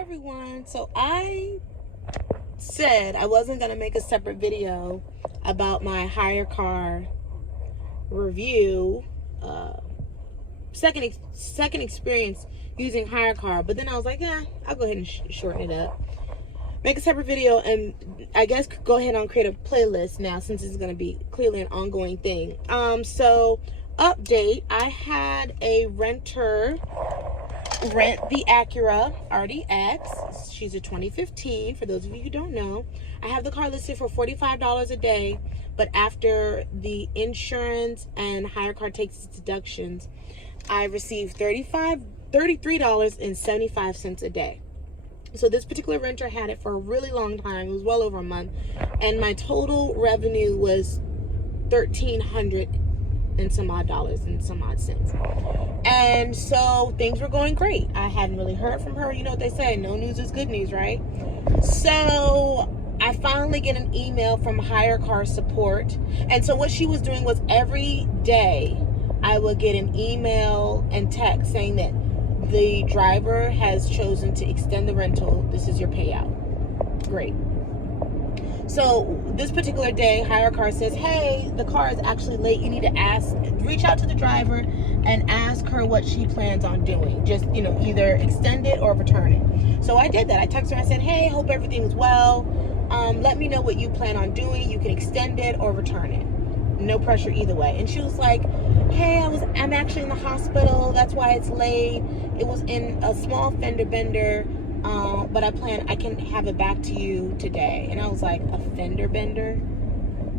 everyone. So I said I wasn't going to make a separate video about my Hyre car review, second experience using Hyre car, but then I was like, yeah, I'll go ahead and shorten it up, make a separate video, and I guess go ahead and create a playlist now, since it's going to be clearly an ongoing thing. So update, I had a renter rent the Acura RDX. She's a 2015, for those of you who don't know. I have the car listed for $45 a day, but after the insurance and Hyre car takes its deductions, I received $33.75 a day. So this particular renter had it for a really long time. It was well over a month, and my total revenue was $1,300 and some odd dollars and some odd cents. And so things were going great. I hadn't really heard from her. You know what they say, no news is good news, right? So I finally get an email from Hyre car support. And so what she was doing was every day I would get an email and text saying that the driver has chosen to extend the rental. This is your payout. Great. So this particular day, Hyre car says, hey, the car is actually late. You need to reach out to the driver and ask her what she plans on doing. Just, either extend it or return it. So I did that. I texted her. I said, hey, hope everything's well. Let me know what you plan on doing. You can extend it or return it. No pressure either way. And she was like, hey, I'm actually in the hospital. That's why it's late. It was in a small fender bender. But I can have it back to you today. And I was like, a fender bender?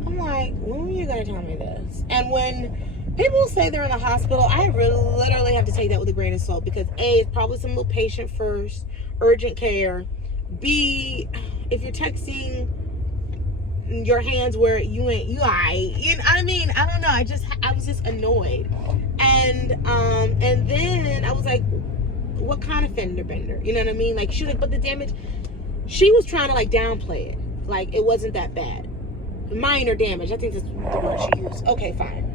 I'm like, when were you going to tell me this? And when people say they're in the hospital, I literally have to take that with a grain of salt, because A, it's probably some little patient first, urgent care. B, if you're texting your hands where you ain't, you alright. I mean, I don't know. I was just annoyed. And then I was like, what kind of fender bender? You know what I mean? Like, she was like, but the damage, she was trying to like downplay it. Like, it wasn't that bad. Minor damage. I think that's the word she used. Okay, fine.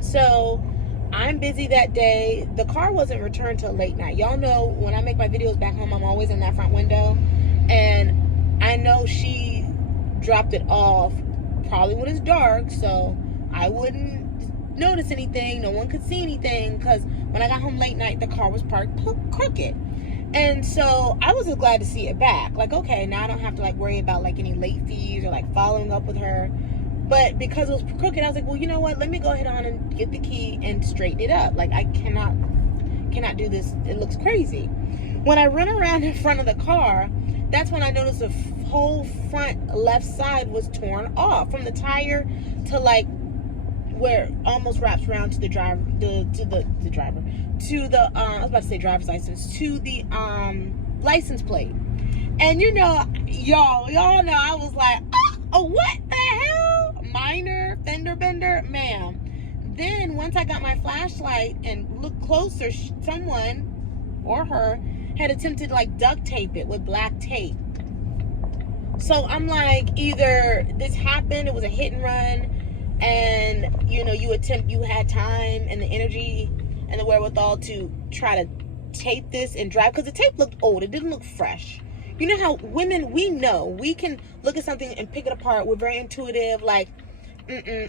So I'm busy that day. The car wasn't returned till late night. Y'all know when I make my videos back home, I'm always in that front window. And I know she dropped it off probably when it's dark, so I wouldn't notice anything. No one could see anything, because when I got home late night, the car was parked crooked. And so I was just glad to see it back. Like, okay, now I don't have to like worry about like any late fees or like following up with her. But because it was crooked, I was like, well, you know what? Let me go ahead on and get the key and straighten it up. Like, I cannot do this. It looks crazy. When I run around in front of the car, that's when I noticed the whole front left side was torn off from the tire to like where it almost wraps around to the driver, I was about to say driver's license, to the license plate. And y'all know, I was like, oh, what the hell? Minor fender bender, ma'am. Then once I got my flashlight and looked closer, someone or her had attempted to like duct tape it with black tape. So I'm like, either this happened, it was a hit and run, and you had time and the energy and the wherewithal to try to tape this and drive, because the tape looked old. It didn't look fresh. You know how women, we can look at something and pick it apart. We're very intuitive. Like,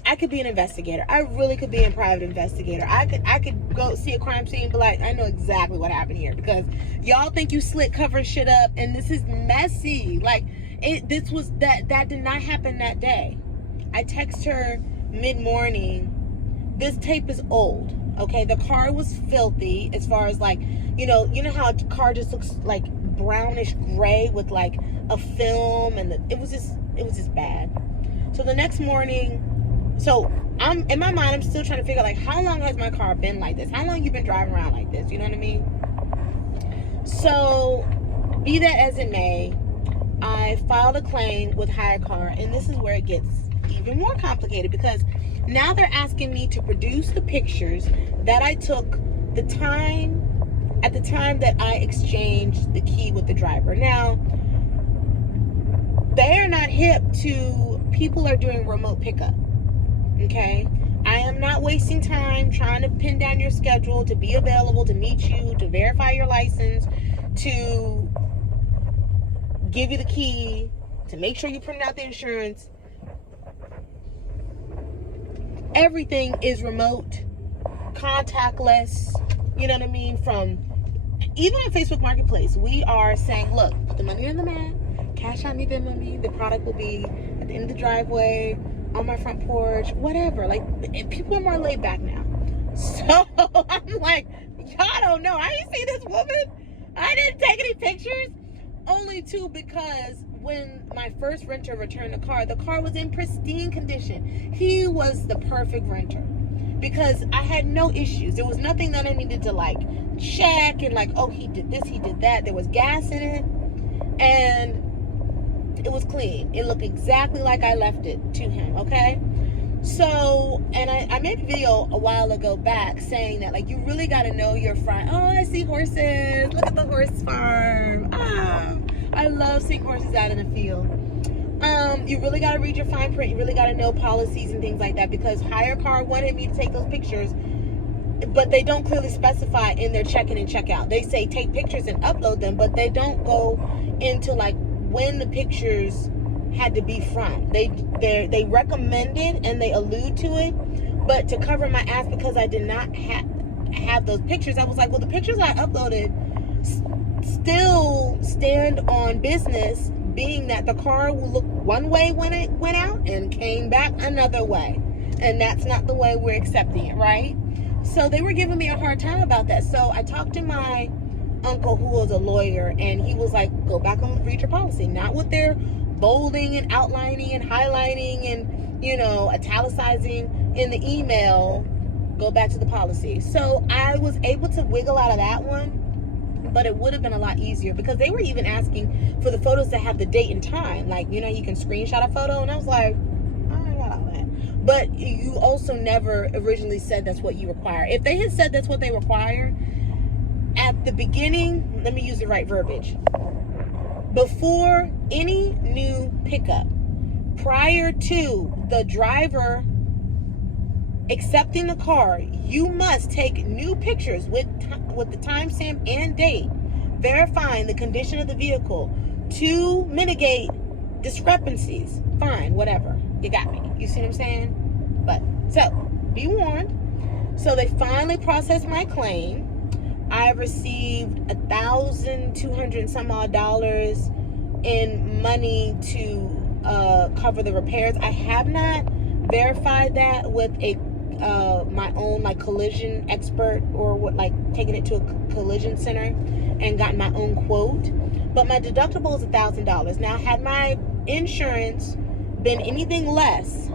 I could be an investigator. I really could be a private investigator. I could go see a crime scene and be like, I know exactly what happened here, because y'all think you slick covering shit up, and this is messy. Like, that did not happen that day. I text her mid-morning, this tape is old. Okay, the car was filthy, as far as like, you know how a car just looks like brownish gray with like a film, and it was just bad. So the next morning, so I'm in my mind, I'm still trying to figure out like, how long has my car been like this? How long you been driving around like this? You know what I mean? So be that as it may, I filed a claim with Hyre car, and this is where it gets even more complicated, because now they're asking me to produce the pictures that I took at the time that I exchanged the key with the driver. Now, they are not hip to people are doing remote pickup. Okay? I am not wasting time trying to pin down your schedule, to be available, to meet you, to verify your license, to give you the key, to make sure you print out the insurance. Everything is remote, contactless, you know what I mean? From even on Facebook Marketplace, we are saying, look, put the money in the mat, cash out me, Venmo me, the product will be at the end of the driveway, on my front porch, whatever. Like, people are more laid back now. So I'm like, y'all don't know. I ain't seen this woman. I didn't take any pictures. Only two, because when my first renter returned the car was in pristine condition. He was the perfect renter because I had no issues. There was nothing that I needed to like check and like, oh, he did this, he did that. There was gas in it and it was clean. It looked exactly like I left it to him, okay? So, and I made a video a while ago back saying that, like, you really got to know your front. Oh, I see horses. Look at the horse farm. Ah, I love seeing horses out in the field. You really got to read your fine print. You really got to know policies and things like that, because Hyre Car wanted me to take those pictures, but they don't clearly specify in their check-in and check-out. They say take pictures and upload them, but they don't go into, like, when the pictures had to be from. They recommended and they allude to it, but to cover my ass because I did not have those pictures, I was like, well, the pictures I uploaded still stand on business, being that the car will look one way when it went out and came back another way, and that's not the way we're accepting it, right? So they were giving me a hard time about that. So I talked to my uncle, who was a lawyer, and he was like, go back and read your policy, not what they're bolding and outlining and highlighting and, you know, italicizing in the email. Go back to the policy. So I was able to wiggle out of that one, but it would have been a lot easier because they were even asking for the photos to have the date and time. Like, you know, you can screenshot a photo, and I was like, I don't got all that. But you also never originally said that's what you require. If they had said that's what they require at the beginning, let me use the right verbiage. Before any new pickup, prior to the driver accepting the car, you must take new pictures with the timestamp and date, verifying the condition of the vehicle to mitigate discrepancies. Fine, whatever. You got me. You see what I'm saying? But, so, be warned. So they finally processed my claim. I received $1,200 and some odd dollars in money to cover the repairs. I have not verified that with my own like collision expert, or what, like taking it to a collision center and gotten my own quote. But my deductible is $1,000. Now, had my insurance been anything less,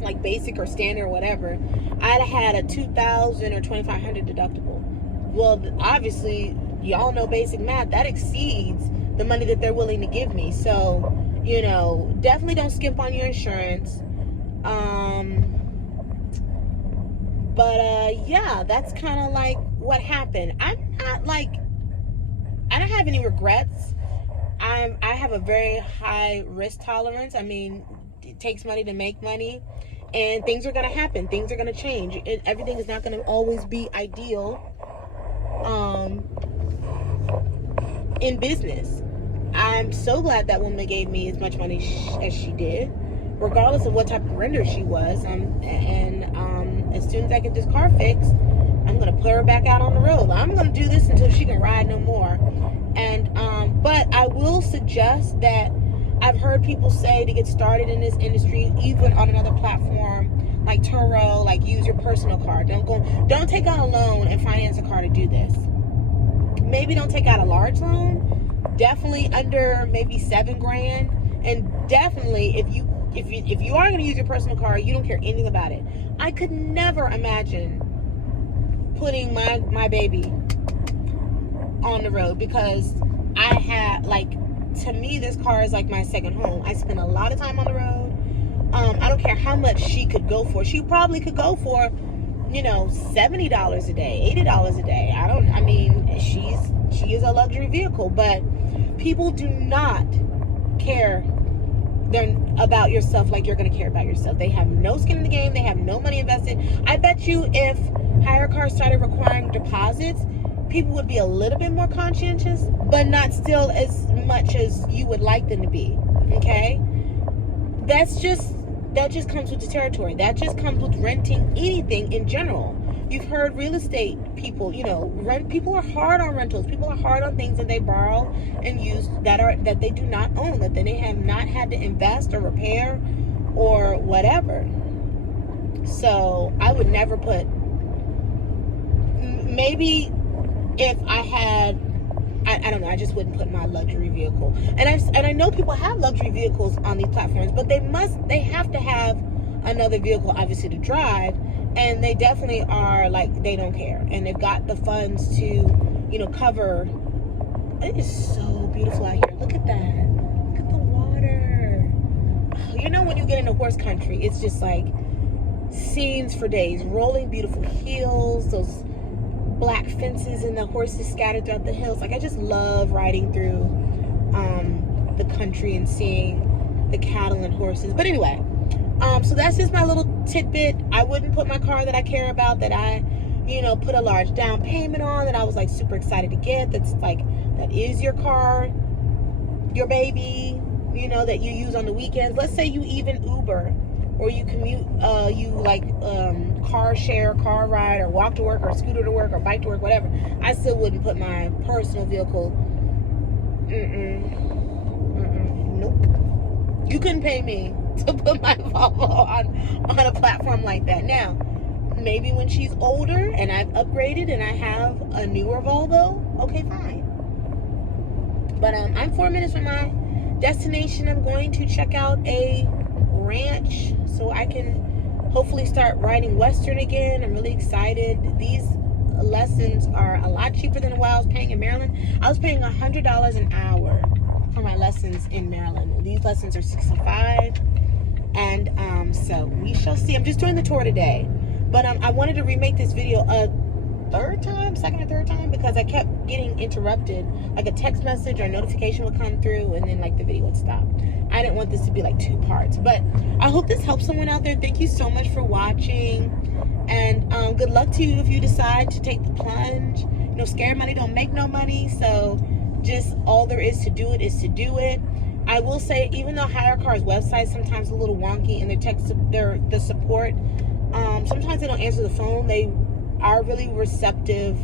like basic or standard or whatever, I'd have had a $2,000 or $2,500 deductible. Well, obviously, y'all know basic math. That exceeds the money that they're willing to give me. So, you know, definitely don't skimp on your insurance. Yeah, that's kind of like what happened. I'm not like, I don't have any regrets. I have a very high risk tolerance. I mean, it takes money to make money, and things are going to happen. Things are going to change. Everything is not going to always be ideal. In business, I'm so glad that woman gave me as much money as she did, regardless of what type of renter she was. As soon as I get this car fixed, I'm gonna put her back out on the road. I'm gonna do this until she can ride no more. And but I will suggest that I've heard people say to get started in this industry, even on another platform like Turo, like use your personal car. Don't take out a loan and finance a car to do this. Maybe don't take out a large loan. Definitely under maybe $7,000. And definitely if you are going to use your personal car, you don't care anything about it. I could never imagine putting my baby on the road, because I had, like, to me, this car is like my second home. I spend a lot of time on the road. I don't care how much she could go for. She probably could go for, you know, $70 a day, $80 a day. She is a luxury vehicle, but people do not care about yourself like you're going to care about yourself. They have no skin in the game. They have no money invested. I bet you if Hyre Car started requiring deposits, people would be a little bit more conscientious, but not still as much as you would like them to be. Okay? That just comes with the territory. That just comes with renting anything in general. You've heard real estate people, people are hard on rentals. People are hard on things that they borrow and use that they do not own, that they have not had to invest or repair or whatever. So I would never put, maybe if I had, I don't know, I just wouldn't put my luxury vehicle. And I know people have luxury vehicles on these platforms, but they have to have another vehicle obviously to drive, and they definitely are like, they don't care, and they've got the funds to, cover. It is so beautiful out here. Look at that. Look at the water. When you get into horse country, it's just like scenes for days. Rolling beautiful hills, those black fences and the horses scattered throughout the hills. Like, I just love riding through the country and seeing the cattle and horses. But anyway, so that's just my little tidbit. I wouldn't put my car that I care about, that I put a large down payment on, that I was like super excited to get, that is your car, your baby, that you use on the weekends. Let's say you even Uber, or you commute, car share, car ride, or walk to work, or scooter to work, or bike to work, whatever. I still wouldn't put my personal vehicle. Nope. You couldn't pay me to put my Volvo on a platform like that. Now, maybe when she's older and I've upgraded and I have a newer Volvo, okay, fine. But I'm 4 minutes from my destination. I'm going to check out a ranch so I can hopefully start riding Western again. I'm really excited. These lessons are a lot cheaper than what I was paying in Maryland. I was paying $100 an hour for my lessons in Maryland. These lessons are $65, and so we shall see. I'm just doing the tour today, but I wanted to remake this video a second or third time, because I kept getting interrupted. Like a text message or a notification would come through, and then like the video would stop. I didn't want this to be like 2 parts, but I hope this helps someone out there. Thank you so much for watching, and good luck to you if you decide to take the plunge. Scared money don't make no money, so just all there is to do it is to do it. I will say, even though Hyre Car's website sometimes a little wonky, and the support, sometimes they don't answer the phone. They are really receptive,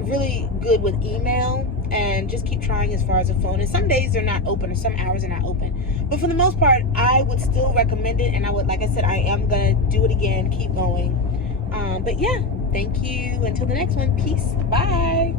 really good with email, and just keep trying as far as the phone. And some days they're not open, or some hours are not open, but for the most part I would still recommend it, and I would, like I said, I am gonna do it again, keep going. But yeah, thank you. Until the next one, peace. Bye.